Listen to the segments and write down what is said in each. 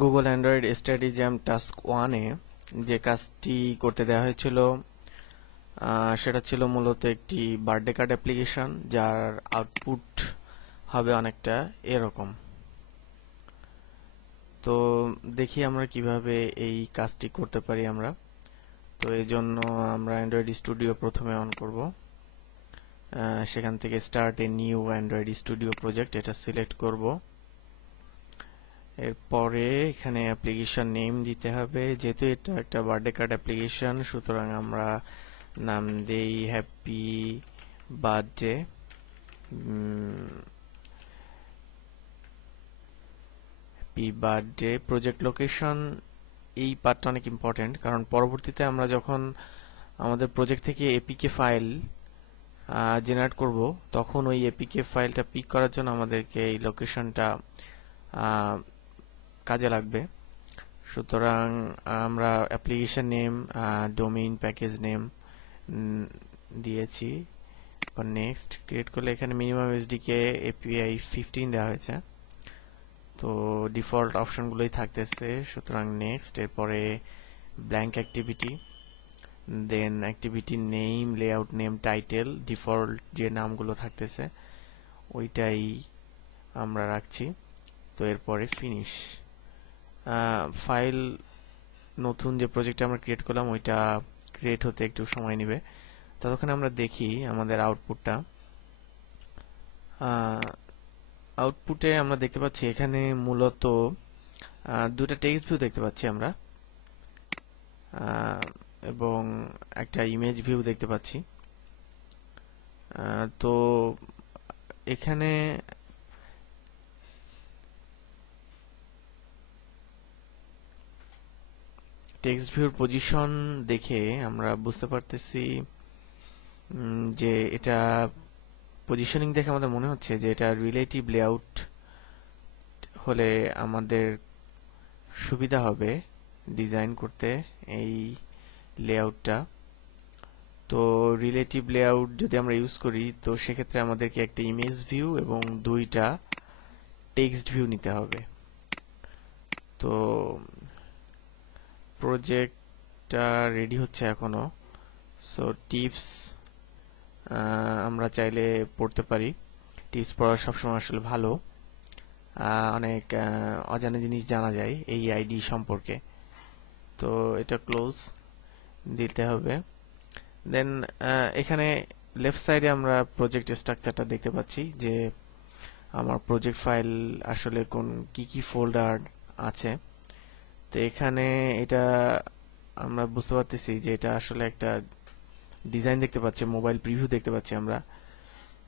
Google Android study jam task ওয়ানে যে কাজটি করতে দেওয়া হয়েছিল সেটা ছিল মূলত একটি বার্থডে কার্ড অ্যাপ্লিকেশন যার আউটপুট হবে অনেকটা এরকম। তো দেখি আমরা কিভাবে এই কাজটি করতে পারি আমরা। তো এই জন্য আমরা অ্যান্ড্রয়েড স্টুডিও প্রথমে অন করব। সেখান থেকে start a new Android studio project এটা সিলেক্ট করব। এরপরে এখানে অ্যাপ্লিকেশন নেম দিতে হবে, যেহেতু এটা একটা বার্থডে কার্ড অ্যাপ্লিকেশন সুতরাং আমরা নাম দেই happy birthday. Happy birthday. Project location, এই পার্টটা অনেক ইম্পর্টেন্ট, কারণ পরবর্তীতে আমরা যখন আমাদের প্রজেক্ট থেকে এপিকে ফাইল জেনারেট করব তখন ওই এপিকে ফাইলটা পিক করার জন্য আমাদেরকে এই লোকেশনটা কাজে লাগবে। সুতরাং আমরা application name, domain, package name দিয়েছি। এখন নেক্সট ক্রিয়েট করলে এখানে মিনিমাম এসডিকে এপিআই 15 দেওয়া হয়েছে, তো ডিফল্ট অপশনগুলোই থাকতেছে। সুতরাং নেক্সট, এরপরে blank activity, then activity name, layout name, title, default যে নামগুলো থাকতেছে ওইটাই আমরা রাখছি। তো এরপরে ফিনিশ। ফাইল নতুন যে প্রজেক্টটা আমরা ক্রিয়েট করলাম ওইটা ক্রিয়েট হতে একটু সময় নেবে, ততক্ষণ আমরা দেখি আমাদের আউটপুটটা। আউটপুটে আমরা দেখতে পাচ্ছি এখানে মূলত দুটো টেক্সট ভিউ দেখতে পাচ্ছি আমরা, এবং একটা ইমেজ ভিউ দেখতে পাচ্ছি। তো এখানে টেক্সট ভিউর পজিশন দেখে আমরা বুঝতে পারতেছি যে এটা পজিশনিং দেখে আমাদের মনে হচ্ছে যে এটা রিলেটিভ লেআউট হলে আমাদের সুবিধা হবে ডিজাইন করতে এই লেআউটটা। তো রিলেটিভ লেআউট যদি আমরা ইউজ করি তো সেক্ষেত্রে আমাদেরকে একটা ইমেজ ভিউ এবং দুইটা টেক্সট ভিউ নিতে হবে। তো প্রজেক্টটা রেডি হচ্ছে এখনো। সো টিপস আমরা চাইলে পড়তে পারি, টিপস পড়া সবসময় আসলে ভালো। অনেক অজানা জিনিস জানা যায় এই আইডি সম্পর্কে। তো এটা ক্লোজ দিতে হবে। দেন এখানে লেফট সাইডে আমরা প্রজেক্ট স্ট্রাকচারটা দেখতে পাচ্ছি যে আমার প্রজেক্ট ফাইল আসলে কোন কি ফোল্ডার আছে। তো এখানে এটা আমরা বুঝতে পারতেছি যে এটা আসলে একটা ডিজাইন দেখতে পাচ্ছি, মোবাইল প্রিভিউ দেখতে পাচ্ছি আমরা।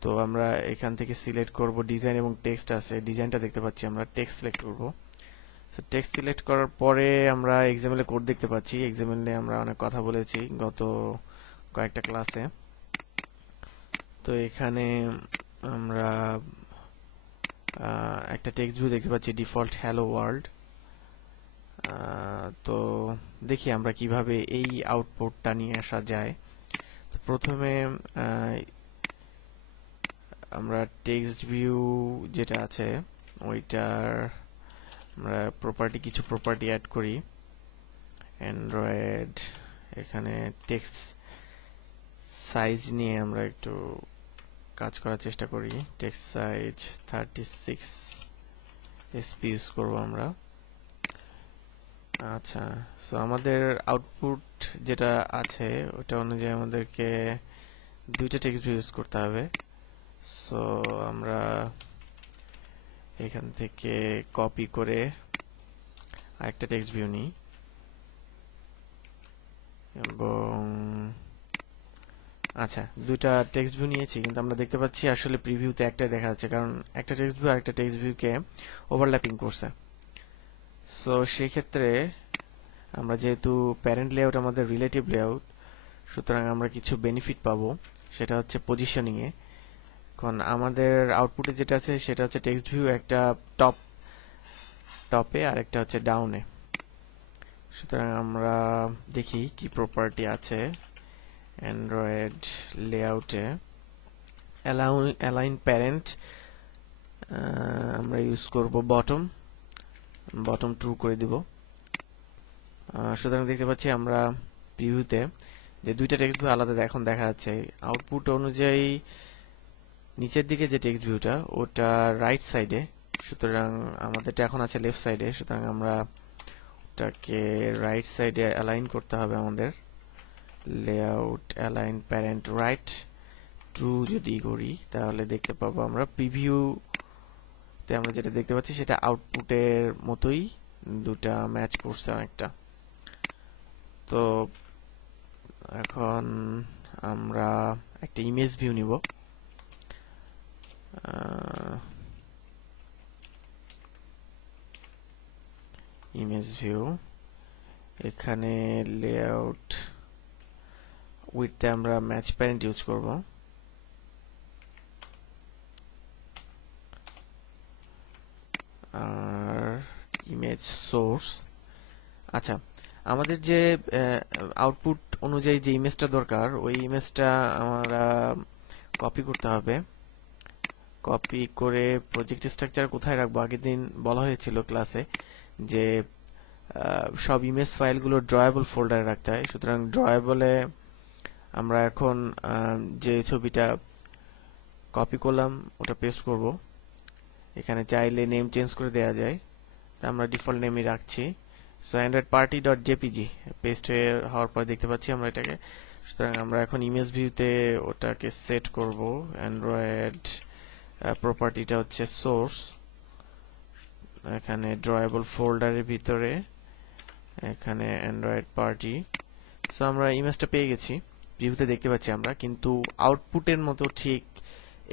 তো আমরা এখান থেকে সিলেক্ট করব, ডিজাইন এবং টেক্সট আছে, ডিজাইনটা দেখতে পাচ্ছি আমরা, টেক্সট সিলেক্ট করব। তো টেক্সট সিলেক্ট করার পরে আমরা এক্সাম্পল কোড দেখতে পাচ্ছি। এক্সাম্পল নিয়ে আমরা অনেক কথা বলেছি গত কয়েকটা ক্লাসে। তো এখানে আমরা একটা টেক্সট ভিউ দেখতে পাচ্ছি, ডিফল্ট হ্যালো ওয়ার্ল্ড। তো দেখি আমরা কিভাবে এই আউটপুটটা নিয়ে আসা যায়। তো প্রথমে আমরা টেক্সট ভিউ যেটা আছে ওইটার আমরা কিছু প্রপার্টি অ্যাড করি। অ্যান্ড্রয়েড, এখানে টেক্সট সাইজ নিয়ে আমরা একটু কাজ করার চেষ্টা করি। টেক্সট সাইজ 36 এসপি ইউজ করবো আমরা। আচ্ছা, সো আমাদের আউটপুট যেটা আছে ওটা অনুযায়ী আমাদেরকে দুইটা টেক্সট ভিউ ইউজ করতে হবে। সো আমরা এখান থেকে কপি করে আরেকটা টেক্সট ভিউ নিই এবং আচ্ছা, দুইটা টেক্সট ভিউ নিয়েছি, কিন্তু আমরা দেখতে পাচ্ছি আসলে প্রিভিউতে একটাই দেখা যাচ্ছে, কারণ একটা টেক্সট ভিউ আরেকটা টেক্সট ভিউকে ওভারল্যাপিং করছে। সো সেই ক্ষেত্রে আমরা যেহেতু প্যারেন্ট লেআউট আমাদের রিলেটিভ লেআউট, সুতরাং আমরা কিছু বেনিফিট পাবো, সেটা হচ্ছে পজিশনিংয়ে। এখন আমাদের আউটপুটে যেটা আছে সেটা হচ্ছে টেক্সট ভিউ একটা টপে আর একটা হচ্ছে ডাউনে। সুতরাং আমরা দেখি কি প্রপার্টি আছে অ্যান্ড্রয়েড লেআউটে। অ্যালাইন প্যারেন্ট আমরা ইউজ করব বটম, বটম ট্রু করে দিব। সুতরাং দেখতে পাচ্ছি আমরা প্রিভিউতে যে দুইটা টেক্সট ভিউ আলাদা এখন দেখা যাচ্ছে। আউটপুট অনুযায়ী নিচের দিকে যে টেক্সট ভিউটা ওটা রাইট সাইডে, সুতরাং আমাদেরটা এখন আছে লেফট সাইডে। সুতরাং আমরা ওটাকে রাইট সাইডে অ্যালাইন করতে হবে আমাদের। Layout align parent right true যদি করি তাহলে দেখতে পাবো আমরা প্রিভিউতে আমরা যেটা দেখতে পাচ্ছি সেটা আউটপুটের মতোই দুটা ম্যাচ করছে অনেকটা। তো এখন আমরা একটা ইমেজ ভিউ নিব। ইমেজ ভিউ এখানে লেআউট উইডথে আমরা ম্যাচ প্যারেন্ট ইউজ করব। আর ইমেজ সোর্স, আচ্ছা আমাদের যে আউটপুট অনুযায়ী যে ইমেজটা দরকার ওই ইমেজটা আমরা কপি করতে হবে। কপি করে প্রজেক্ট স্ট্রাকচার কোথায় রাখবো, আগের দিন বলা হয়েছিল ক্লাসে যে সব ইমেজ ফাইলগুলো ড্রয়েবল ফোল্ডারে রাখতে হয়। সুতরাং ড্রয়েবলে আমরা এখন যে ছবিটা কপি করলাম ওটা পেস্ট করব। এখানে চাইলে নেম চেঞ্জ করে দেওয়া যায়, আমরা ডিফল্ট নেমই রাখছি। So Android party dot JPG paste হওয়ার পর দেখতে পাচ্ছি আমরা এটাকে। সুতরাং আমরা এখন ইমেজ ভিউতে ওটাকে সেট করব। অ্যান্ড্রয়েড প্রপার্টিটা হচ্ছে সোর্স, এখানে ড্রয়েবল ফোল্ডারের ভিতরে এখানে অ্যান্ড্রয়েড পার্টি। সো আমরা ইমেজটা পেয়ে গেছি, ভিউতে দেখতে পাচ্ছি আমরা, কিন্তু আউটপুটের মতো ঠিক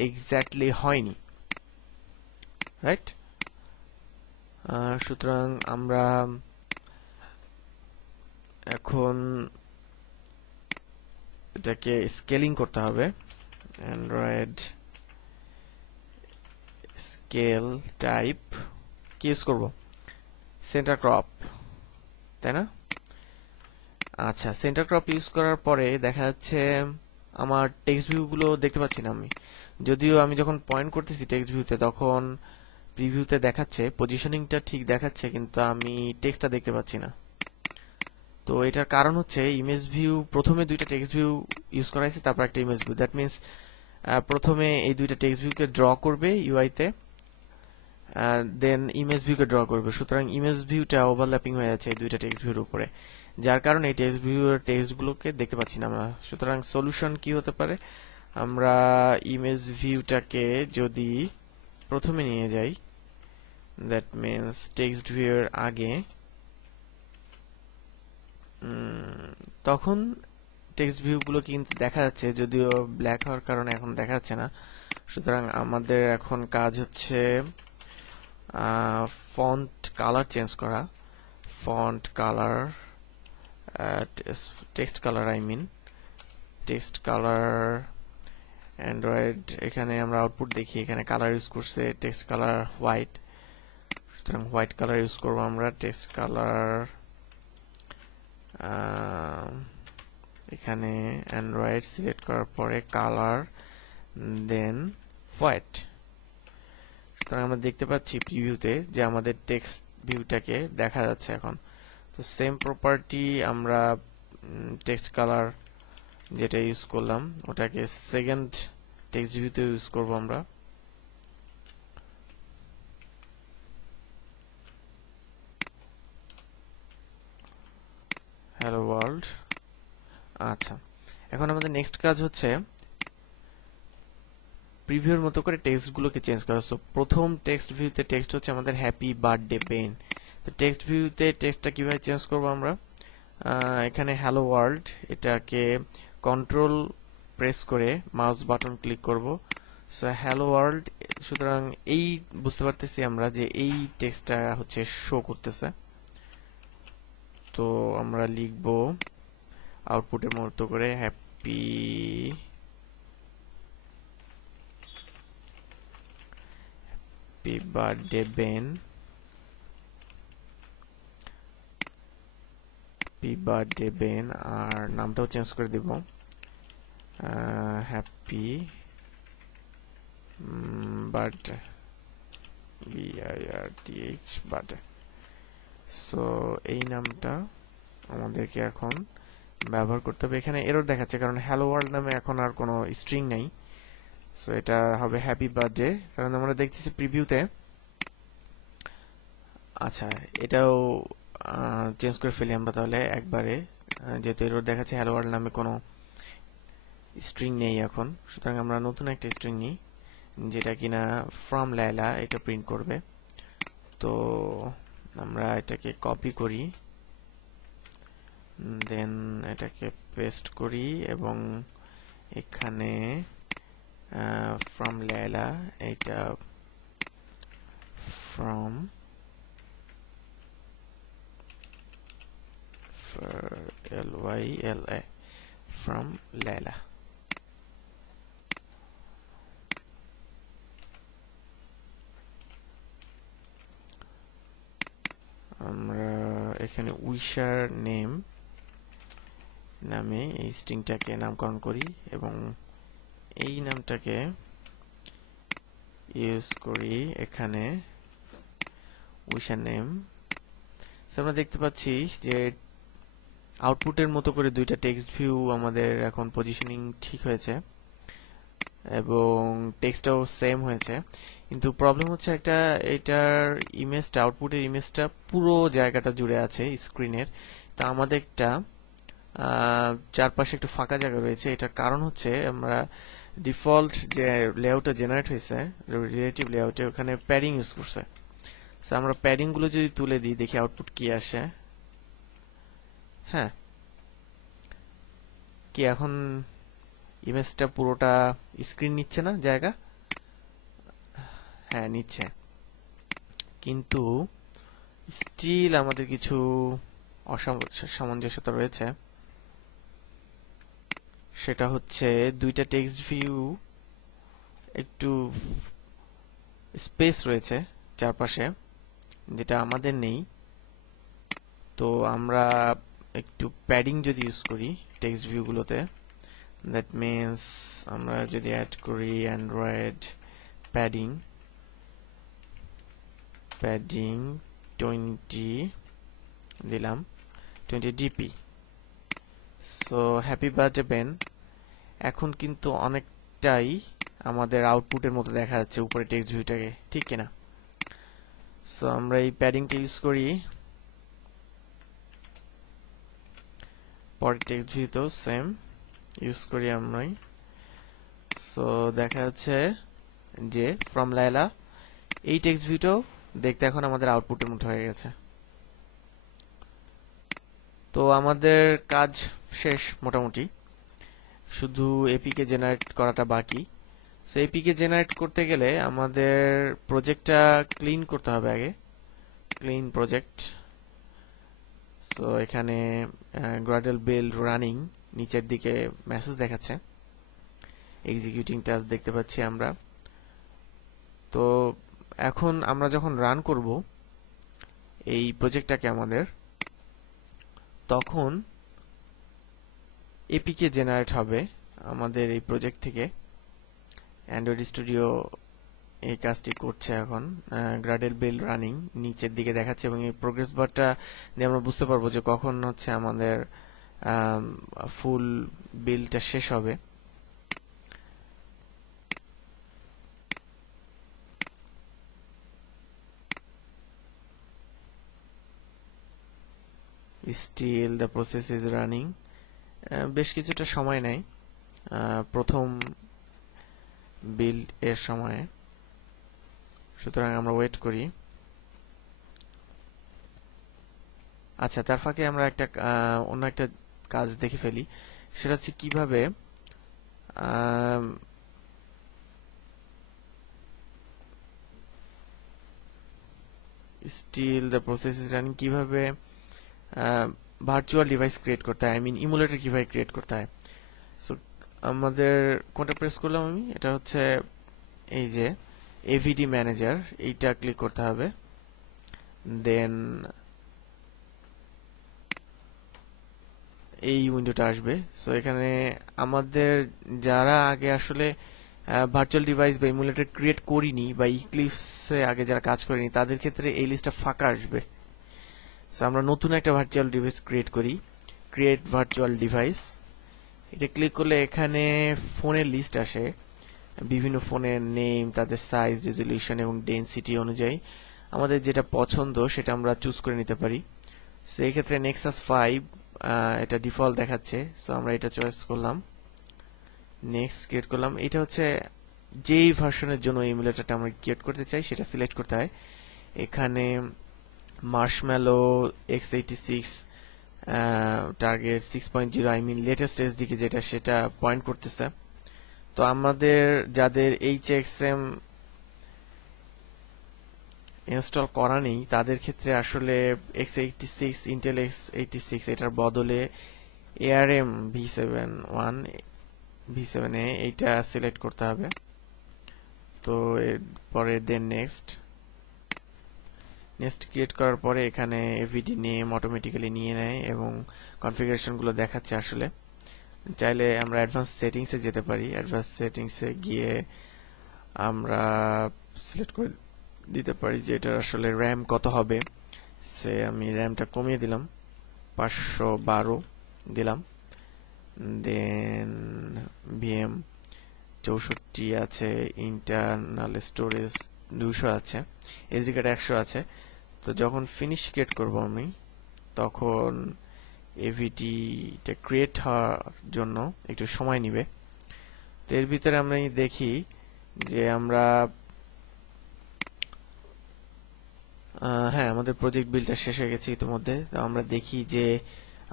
এক্স্যাক্টলি হয়নি, রাইট? সুতরাং আমরা এখন এটাকে স্কেলিং করতে হবে। অ্যান্ড্রয়েড স্কেল টাইপ কি ইউজ করব? সেন্টার ক্রপ, তাই না? আচ্ছা, সেন্টার ক্রপ ইউজ করার পরে দেখা যাচ্ছে আমার টেক্সট ভিউগুলো দেখতে পাচ্ছি না আমি। যদিও আমি যখন পয়েন্ট করতেছি টেক্সট ভিউতে তখন প্রিভিউতে দেখাচ্ছে, পজিশনিংটা ঠিক দেখাচ্ছে, কিন্তু আমি টেক্সটটা দেখতে পাচ্ছি না। তো এটার কারণ হচ্ছে ইমেজ ভিউ প্রথমে দুইটা টেক্সট ভিউ ইউজ করা হয়েছে, তারপর একটা ইমেজ ভিউ। দ্যাট মিনস প্রথমে এই দুইটা টেক্সট ভিউকে ড্র করবে ইউআইতে, দেন ইমেজ ভিউকে ড্র করবে। সুতরাং ইমেজ ভিউটা ওভারল্যাপিং হয়ে যাচ্ছে এই দুইটা টেক্সট ভিউর উপরে, যার কারণে এই টেক্সট ভিউর টেক্সটগুলোকে দেখতে পাচ্ছি না আমরা। সুতরাং সলিউশন কি হতে পারে? আমরা ইমেজ ভিউটাকে যদি প্রথমে নিয়ে যাই, দ্যাট মিনস টেক্সট ভিউর আগে, তখন টেক্সট ভিউগুলো কিন্তু দেখা যাচ্ছে, যদিও ব্ল্যাক হওয়ার কারণে এখন দেখা যাচ্ছে না। সুতরাং আমাদের এখন কাজ হচ্ছে ফন্ট কালার চেঞ্জ করা। Font colour, text colour, text colour Android, এখানে আমরা আউটপুট দেখি, এখানে কালার ইউজ করছে টেক্সট কালার হোয়াইট। সুতরাং হোয়াইট কালার ইউজ করবো আমরা। টেক্সট কালার এখানে অ্যান্ড্রয়েড সিলেক্ট করার পরে কালার, দেন হোয়াইট। সুতরাং আমরা দেখতে পাচ্ছি প্রিভিউতে যে আমাদের টেক্সট ভিউটাকে দেখা যাচ্ছে এখন। তো সেম প্রপার্টি আমরা টেক্সট কালার যেটা ইউজ করলাম ওটাকে সেকেন্ড টেক্সট ভিউতে ইউজ করব আমরা। Hello world. আচ্ছা, এখন আমাদের নেক্সট কাজ হচ্ছে প্রিভিউর মতো করে টেক্সটগুলোকে চেঞ্জ করা। সো প্রথম টেক্সট ভিউতে টেক্সট হচ্ছে আমাদের হ্যাপি বার্থডে বেন। তো টেক্সট ভিউতে টেক্সটটা কিভাবে চেঞ্জ করব আমরা? এখানে হ্যালো ওয়ার্ল্ড, এটাকে কন্ট্রোল প্রেস করে মাউস বাটন ক্লিক করব। সো হ্যালো ওয়ার্ল্ড, সুতরাং এই বুঝতে পারতেছি আমরা যে এই টেক্সটটা হচ্ছে শো করতেছে। তো আমরা লিখব আউটপুটের মতো করে happy birthday Ben, birthday Ben, আর নামটাও চেঞ্জ করে দিব happy birthday, BIRTH birthday. So এই নামটা আমাদেরকে এখন ব্যবহার করতে হবে। এখানে এরর দেখাচ্ছে কারণ হ্যালো ওয়ার্ল্ড নামে এখন আর কোনো স্ট্রিং নেই। সো এটা হবে হ্যাপি বার্থডে, কারণ আমরা দেখতেছি প্রিভিউতে। আচ্ছা, এটাও চেঞ্জ করে ফেলি আমরা তাহলে একবারে, যেহেতু এরর দেখাচ্ছে হ্যালো ওয়ার্ল্ড নামে কোনো স্ট্রিং নেই এখন। সুতরাং আমরা নতুন একটা স্ট্রিং নিই যেটা কিনা ফ্রম লায়লা এটা প্রিন্ট করবে। তো আমরা এটাকে কপি করি, দেন এটাকে পেস্ট করি এবং এখানে ফ্রম লায়লা এটা ফ্রম LYLA ফ্রম লায়লা। আমরা এখানে উইশার নেম নামে এই স্ট্রিংটাকে নামকরণ করি এবং এই নামটাকে ইউজ করি এখানে উইশার নেম। আমরা দেখতে পাচ্ছি যে আউটপুটের মতো করে দুইটা টেক্সট ভিউ আমাদের এখন পজিশনিং ঠিক হয়েছে এবং টেক্সটটাও সেম হয়েছে, কিন্তু প্রবলেম হচ্ছে একটা, এটার ইমেজটা, আউটপুটের ইমেজটা পুরো জায়গাটা জুড়ে আছে স্ক্রিনের। তা আমাদের একটা চারপাশে একটু ফাঁকা জায়গা রয়েছে। এটার কারণ হচ্ছে আমরা ডিফল্ট যে লেআউটটা জেনারেট হয়েছে রিলেটিভ লেআউটে ওখানে প্যাডিং ইউজ করছে। সো আমরা প্যাডিং গুলো যদি তুলে দিই দেখি আউটপুট কি আসে। হ্যাঁ, কি এখন ইমেজটা পুরোটা স্ক্রিন নিচ্ছে না জায়গা? হ্যাঁ নিচ্ছে, কিন্তু স্টিল আমাদের কিছু অসামঞ্জস্যতা রয়েছে। সেটা হচ্ছে দুইটা টেক্সট ভিউ একটু স্পেস রয়েছে চারপাশে, যেটা আমাদের নেই। তো আমরা একটু প্যাডিং যদি ইউজ করি টেক্সট ভিউগুলোতে, দ্যাট মিনস আমরা যদি অ্যাড করি অ্যান্ড্রয়েড প্যাডিং 20 দিলাম 20 DP. So happy birthday Ben এখন কিন্তু অনেকটাই আমাদের আউটপুটের মতো দেখা যাচ্ছে উপরে টেক্সট ভিউটাকে, ঠিক কিনা? সো আমরা এই প্যাডিংটা ইউজ করি, পরের টেক্সট ভিউতেও সেম ইউজ করি আমরাই। সো দেখা যাচ্ছে যে ফ্রম লায়লা এই টেক্সট ভিউটাও দেখতে এখন আমাদের আউটপুটের মতো হয়ে গেছে। তো আমাদের কাজ শেষ মোটামুটি, শুধু এপিকে জেনারেট করাটা বাকি। সো এপিকে জেনারেট করতে গেলে আমাদের প্রজেক্টটা ক্লিন করতে হবে আগে, ক্লিন প্রজেক্ট। সো এখানে গ্রাডল বিল্ড রানিং নিচের দিকে মেসেজ দেখাচ্ছে, এক্সিকিউটিং টাস্ক দেখতে পাচ্ছি আমরা। তো এখন আমরা যখন রান করব এই প্রজেক্টটাকে আমাদের, তখন এপিকে জেনারেট হবে আমাদের এই প্রজেক্ট থেকে। অ্যান্ড্রয়েড স্টুডিও এই কাজটি করছে এখন, গ্রাডেল বিল্ড রানিং নিচের দিকে দেখাচ্ছে এবং এই প্রোগ্রেস বারটা দিয়ে আমরা বুঝতে পারবো যে কখন হচ্ছে আমাদের ফুল বিল্ডটা শেষ হবে। Still the process is running, বেশ কিছুটা সময় নেয় প্রথম বিল্ড এর সময়ে, সুতরাং আমরা ওয়েট করি। আচ্ছা, তার ফাঁকে আমরা একটা অন্য একটা কাজ দেখে ফেলি, সেটা হচ্ছে কিভাবে still the process is running কিভাবে ভার্চুয়াল ডিভাইস ক্রিয়েট করতে হয়, আই মিন ইমুলেটর কিভাবে ক্রিয়েট করতে হয়। সো আমাদের কোনটা প্রেস করলাম আমি, এটা হচ্ছে এই যে এভিডি ম্যানেজার, এইটা ক্লিক করতে হবে। দেন এই উইন্ডোটা আসবে। সো এখানে আমাদের যারা আগে আসলে ভার্চুয়াল ডিভাইস বা ইমুলেটর ক্রিয়েট করিনি বা ইক্লিপসে আগে যারা কাজ করেনি তাদের ক্ষেত্রে এই লিস্টটা ফাঁকা আসবে। সো আমরা নতুন একটা ভার্চুয়াল ডিভাইস ক্রিয়েট করি, ক্রিয়েট ভার্চুয়াল ডিভাইস। এটা ক্লিক করলে এখানে ফোনের লিস্ট আসে, বিভিন্ন ফোনের নেম, তাদের সাইজ, রেজলিউশন এবং ডেনসিটি অনুযায়ী আমাদের যেটা পছন্দ সেটা আমরা চুজ করে নিতে পারি। সো এই ক্ষেত্রে নেক্সাস 5 এটা ডিফল্ট দেখাচ্ছে, সো আমরা এটা চয়েস করলাম, নেক্সট ক্রিয়েট করলাম। এটা হচ্ছে যেই ভার্সনের জন্য ইমুলেটরটা আমরা ক্রিয়েট করতে চাই সেটা সিলেক্ট করতে হয়। এখানে Marshmallow x86 target 6.0, I mean latest SDK যেটা সেটা পয়েন্ট করতেছে। তো আমাদের যাদের HXM ইনস্টল করা নেই তাদের ক্ষেত্রে আসলে x86 ইন্টেল x86 এটার বদলে ARM V7A এইটা সিলেক্ট করতে হবে। তো এরপরে দেন নেক্সট ক্রিয়েট করার পরে এখানে এভিডি নেম অটোমেটিক্যালি নিয়ে নেয় এবং কনফিগারেশনগুলো দেখাচ্ছে। আসলে চাইলে আমরা অ্যাডভান্স সেটিংসে যেতে পারি, অ্যাডভান্স সেটিংসে গিয়ে আমরা সিলেক্ট করে দিতে পারি যে এটার আসলে র্যাম কত হবে। সে আমি র্যামটা কমিয়ে দিলাম, 512 দিলাম। দেন VM 64 আছে, ইন্টারনাল স্টোরেজ 200 আছে, এসডি কার্ড 100 আছে। তো যখন ফিনিশ ক্রিয়েট করব আমি, তখন এভিটিটা ক্রিয়েট হওয়ার জন্য একটু সময় নেবে। তো এর ভিতরে আমরা দেখি যে আমরা হ্যাঁ, আমাদের প্রজেক্ট বিলটা শেষ হয়ে গেছে ইতিমধ্যে। তো আমরা দেখি যে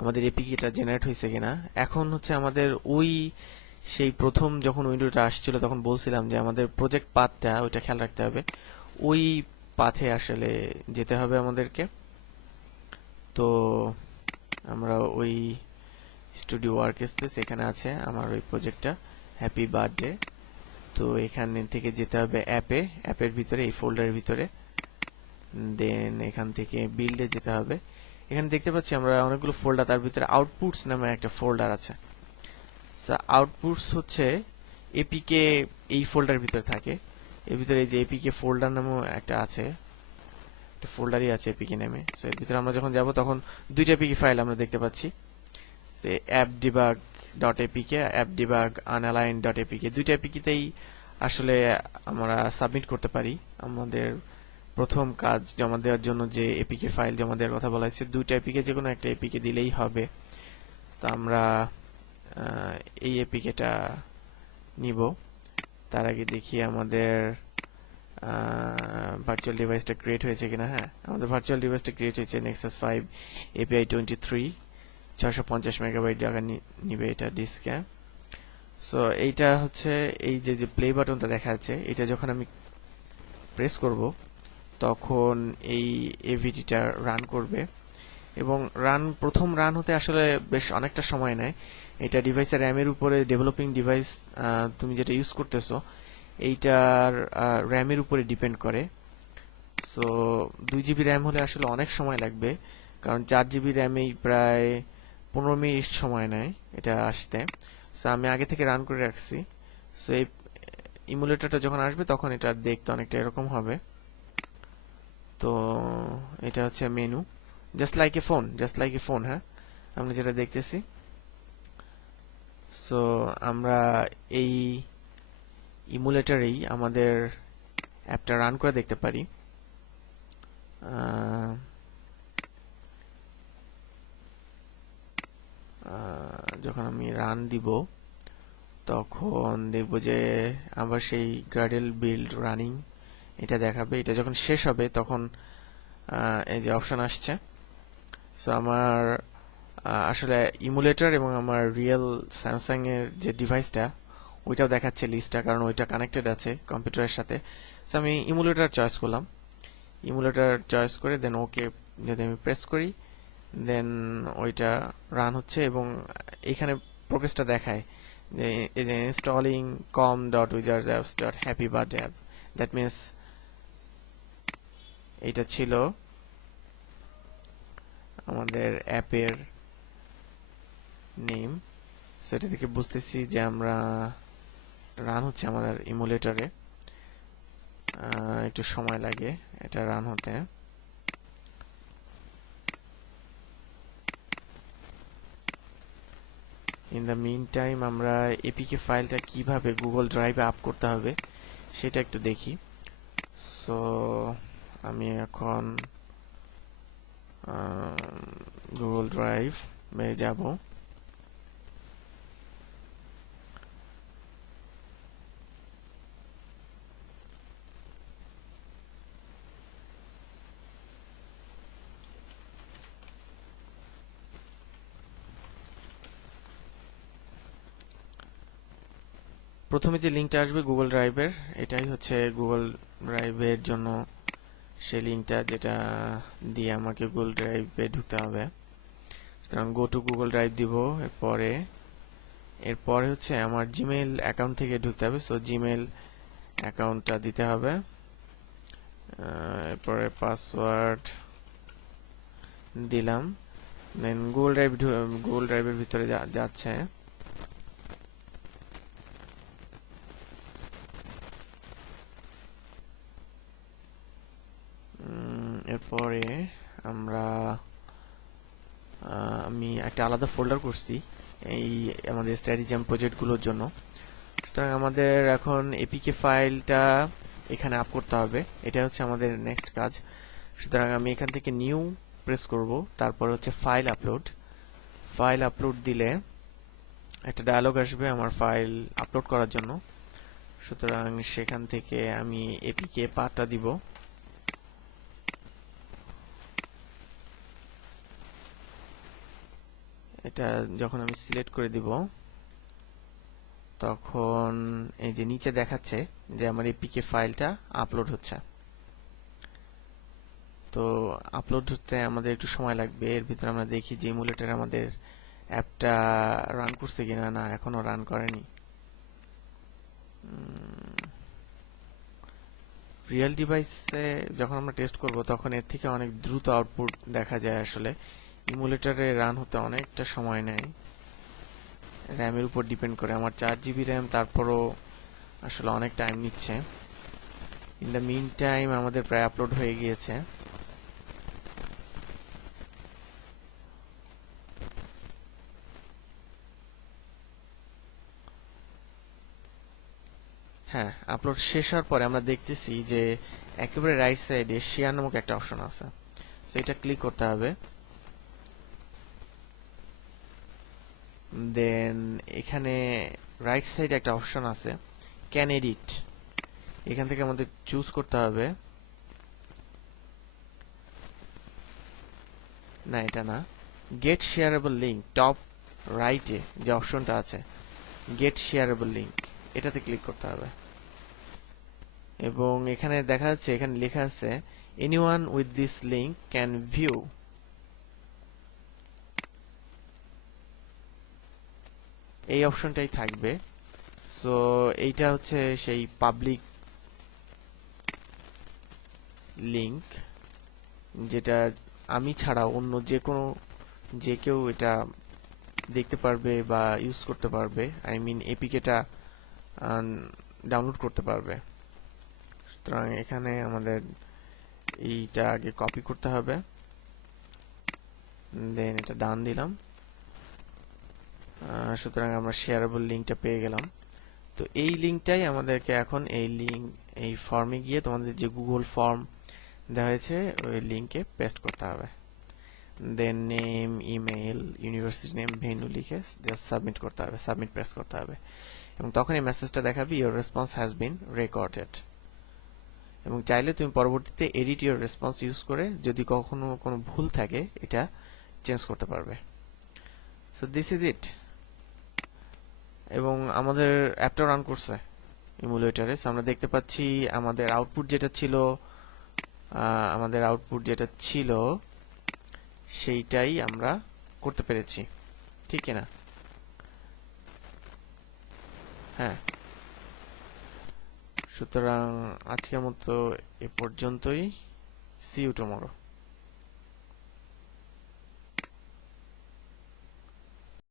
আমাদের এপিকেটা জেনারেট হয়েছে কিনা। এখন হচ্ছে আমাদের সেই প্রথম যখন উইন্ডোটা আসছিল তখন বলছিলাম যে আমাদের প্রজেক্ট পাথটা ওইটা খেয়াল রাখতে হবে, ওই পাথে আসলে যেতে হবে আমাদেরকে। তো আমরা ওই স্টুডিও ওয়ার্ক স্পেস এখানে আছে আমার ওই প্রজেক্টটা, হ্যাপি বার্থডে। তো এখানে থেকে যেতে হবে অ্যাপের ভিতরে, এই ফোল্ডারের ভিতরে। দেন এখান থেকে বিল্ডে যেতে হবে। এখানে দেখতে পাচ্ছি আমরা অনেকগুলো ফোল্ডার, তার ভিতরে আউটপুটস নামে একটা ফোল্ডার আছে। আউটপুটস হচ্ছে এপিকে, এই ফোল্ডারের ভিতরে থাকে। এর ভিতরে এই যে এপিকে ফোল্ডার নামেও একটা আছে, একটা ফোল্ডারই আছে এপিকে নামে। সো এর ভিতরে আমরা যখন যাব তখন দুইটা এপিকে ফাইল আমরা দেখতে পাচ্ছি, যে appdebug.apk, appdebug_unaligned.apk। দুইটা এপিকেতেই আসলে আমরা সাবমিট করতে পারি আমাদের প্রথম কাজ জমা দেওয়ার জন্য। যে এপিকে ফাইল জমা দেওয়ার কথা বলা হয়েছে, দুইটা এপিকে যে কোনো একটা এপিকে দিলেই হবে। তো আমরা এই এপিকেটা নিব। তার আগে দেখি আমাদের ভার্চুয়াল ডিভাইসটা ক্রিয়েট হয়েছে কিনা। হ্যাঁ, আমাদের ভার্চুয়াল ডিভাইসটা ক্রিয়েট হয়েছে, নেক্সাস 5 API 23, 650 মেগাবাইট জায়গা নিবে এটা ডিস্কে। সো এইটা হচ্ছে এই যে প্লে বাটনটা দেখা যাচ্ছে, এটা যখন আমি প্রেস করব তখন এই এভিটিটা রান করবে এবং প্রথম রান হতে আসলে বেশ অনেকটা সময় নেয়। এটা ডিভাইসের র্যামের উপরে, ডেভেলপিং ডিভাইস তুমি যেটা ইউজ করতেছো এইটার র্যামের উপরে ডিপেন্ড করে। সো 2 GB র্যাম হলে আসলে অনেক সময় লাগবে, কারণ 4 GB র্যামেই প্রায় 15 মিনিট সময় নেয় এটা আসতে। সো আমি আগে থেকে রান করে রাখছি। সো এই ইমুলেটরটা যখন আসবে তখন এটা দেখতে অনেকটা এরকম হবে। তো এটা হচ্ছে menu, just like a phone. হ্যাঁ, আমরা যেটা দেখতেছি। সো আমরা এই ইমুলেটরেই আমাদের অ্যাপটা রান করে দেখতে পারি। যখন আমি রান দিব তখন দেখব যে আবার সেই গ্রাডেল বিল্ড রানিং এটা দেখাবে। এটা যখন শেষ হবে তখন এই যে অপশন আসছে। সো আমার আসলে ইমুলেটর এবং আমার রিয়েল স্যামসাং এর যে ডিভাইসটা ওইটাও দেখাচ্ছে লিস্টটা, কারণ ওইটা কানেক্টেড আছে কম্পিউটারের সাথে। সো আমি ইমুলেটর চয়েস করলাম, ইমুলেটর চয়েস করে দেন ওকে যদি আমি প্রেস করি, দেন ওইটা রান হচ্ছে এবং এখানে প্রোগ্রেসটা দেখায় যে এই যে installing com.wizardsapps.happybirthday app, that means এইটা ছিল আমাদের অ্যাপের নেম। সেটা থেকে বুঝতেছি যে আমরা রান হচ্ছে আমাদের ইমুলেটরে। একটু সময় লাগে এটা রান হতে। ইন দ্য মিন টাইম আমরা এপিকে ফাইলটা কিভাবে গুগল ড্রাইভে আপ করতে হবে সেটা একটু দেখি। সো আমি এখন গুগল ড্রাইভ যাব। প্রথমে যে লিঙ্কটা আসবে গুগল ড্রাইভের, এটাই হচ্ছে গুগল ড্রাইভের জন্য সেই লিঙ্কটা, যেটা দিয়ে আমাকে গুগল ড্রাইভে ঢুকতে হবে। সুতরাং গো টু গুগল ড্রাইভ দিব। এরপরে হচ্ছে আমার জিমেইল অ্যাকাউন্ট থেকে ঢুকতে হবে। সো জিমেইল অ্যাকাউন্টটা দিতে হবে। এরপরে পাসওয়ার্ড দিলাম। দেন গুগল ড্রাইভের ভিতরে যাচ্ছে। এরপরে আমি একটা আলাদা ফোল্ডার করছি এই আমাদের স্ট্র্যাটেজিয়াম প্রজেক্টগুলোর জন্য। সুতরাং আমাদের এখন এপিকে ফাইলটা এখানে আপ করতে হবে, এটা হচ্ছে আমাদের নেক্সট কাজ। সুতরাং আমি এখান থেকে নিউ প্রেস করব, তারপর হচ্ছে ফাইল আপলোড দিলে একটা ডায়লগ আসবে আমার ফাইল আপলোড করার জন্য। সুতরাং সেখান থেকে আমি এপিকে পাথটা দিব। এটা যখন আমি সিলেক্ট করে দিব, তখন এই যে নিচে দেখাচ্ছে যে আমার এপিকে ফাইলটা আপলোড হচ্ছে। তো আপলোড হতে আমাদের একটু সময় লাগবে। এর ভিতরে আমরা দেখি যে ইমুলেটর আমাদের অ্যাপটা রান করছে কিনা। না, এখনো রান করেনি। রিয়েল ডিভাইসে যখন আমরা টেস্ট করব তখন এর থেকে অনেক দ্রুত আউটপুট দেখা যায়। আসলে ইমুলেটরে রান হতে অনেকটা সময় নেয়, র্যামের উপর ডিপেন্ড করে। আমার 4 জিবি র্যাম, তারপরও আসলে অনেক টাইম নিচ্ছে। ইন দ্য মিন টাইম আমাদের প্রায় আপলোড হয়ে গিয়েছে। হ্যাঁ, আপলোড শেষ হওয়ার পরে আমরা দেখতেছি যে একেবারে রাইট সাইডে শেয়ার নামক একটা অপশন আছে। সো এটা ক্লিক করতে হবে। দেন এখানে রাইট সাইডে একটা অপশন আছে ক্যান এডিট, এখান থেকে আমাদের চুজ করতে হবে। না, এটা না, গেট শেয়ারেবল লিঙ্ক, টপ রাইটে যে অপশনটা আছে গেট শেয়ারেবল লিঙ্ক, এটাতে ক্লিক করতে হবে। এবং এখানে দেখা যাচ্ছে, এখানে লেখা আছে anyone with this link can view. এই অপশনটাই থাকবে। সো এইটা হচ্ছে সেই পাবলিক লিঙ্ক, যেটা আমি ছাড়া অন্য যে কেউ এটা দেখতে পারবে বা ইউজ করতে পারবে। আই মিন এপিকেটা ডাউনলোড করতে পারবে। সুতরাং এখানে আমাদের এইটা আগে কপি করতে হবে, দেন এটা ডান দিলাম। সুতরাং আমরা শেয়ারেবল লিঙ্কটা পেয়ে গেলাম। তো এই লিঙ্কটাই আমাদেরকে এখন এই ফর্মে গিয়ে তোমাদের যে গুগল ফর্ম দেওয়া হয়েছে ওই লিঙ্কে পেস্ট করতে হবে। Then name, email, university name, venue লিখে জাস্ট সাবমিট করতে হবে, সাবমিট প্রেস করতে হবে। এবং তখন এই মেসেজটা দেখাবে your response has been recorded. এবং চাইলে তুমি পরবর্তীতে এডিট ইওর রেসপন্স ইউজ করে যদি কখনো কোনো ভুল থাকে এটা চেঞ্জ করতে পারবে। So this is it. এবং আমাদের অ্যাপটা রান করছে ইমুলেটরে। আমরা দেখতে পাচ্ছি আমাদের আউটপুট যেটা ছিল সেইটাই আমরা করতে পেরেছি, ঠিক না? হ্যাঁ, সুতরাং আজকের মতো এ পর্যন্তই। See you tomorrow.